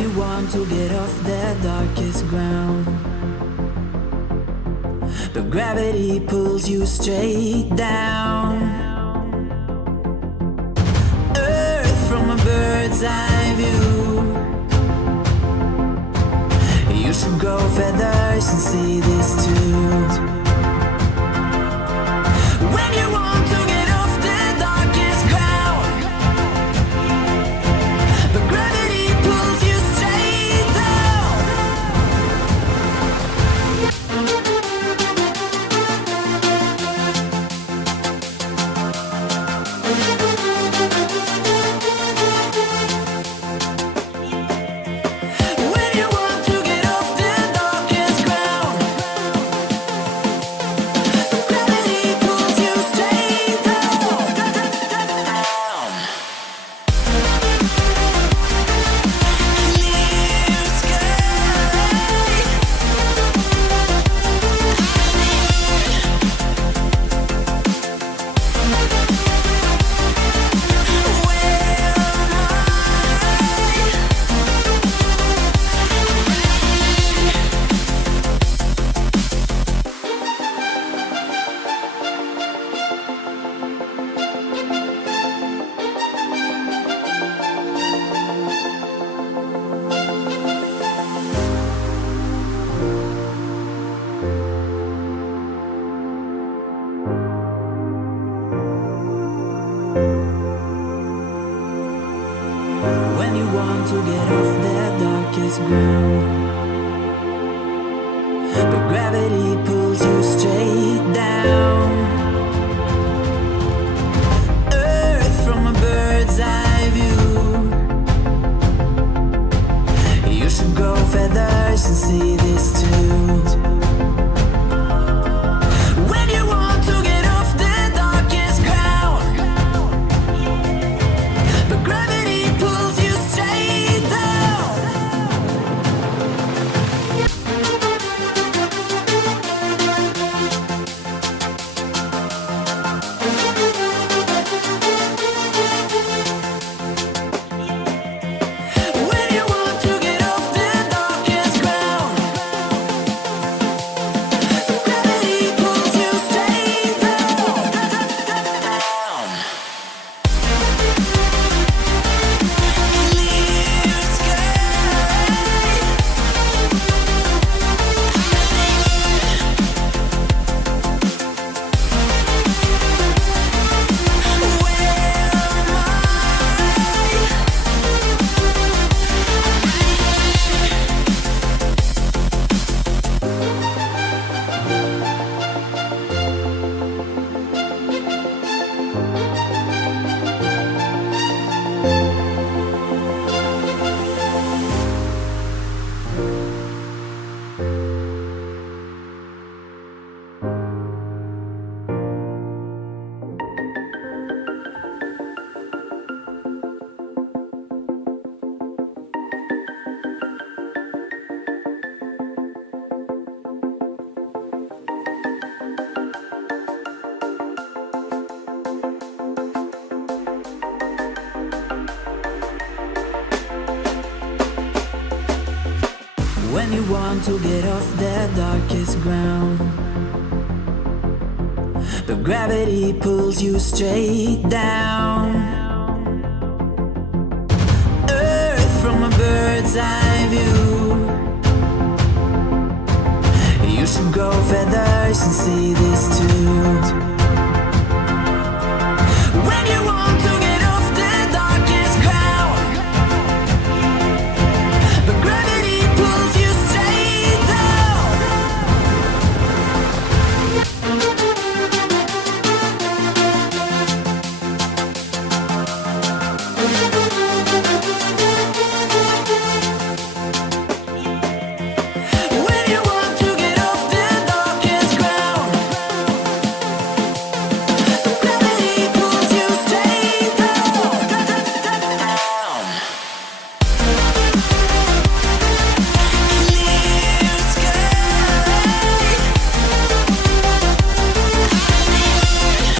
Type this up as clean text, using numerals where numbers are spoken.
you want to get off the darkest ground, but gravity pulls you straight down. Earth from a bird's eye view. You should grow feathers and see this too. When you want to get off the darkest ground, but gravity pulls you straight down. When you want to get off the darkest ground, but gravity pulls you straight down. Clear sky. When you want to get off the darkest ground, but gravity pulls you straight down. Earth from a bird's eye view. You should grow feathers and see this too. When you want to get off the darkest ground, but gravity pulls you straight down. When you want to get off the darkest ground, but gravity pulls you straight down. Clear sky. When you want to get off the darkest ground, but gravity pulls you straight down. Earth from a bird's eye view. You should grow feathers and see this too.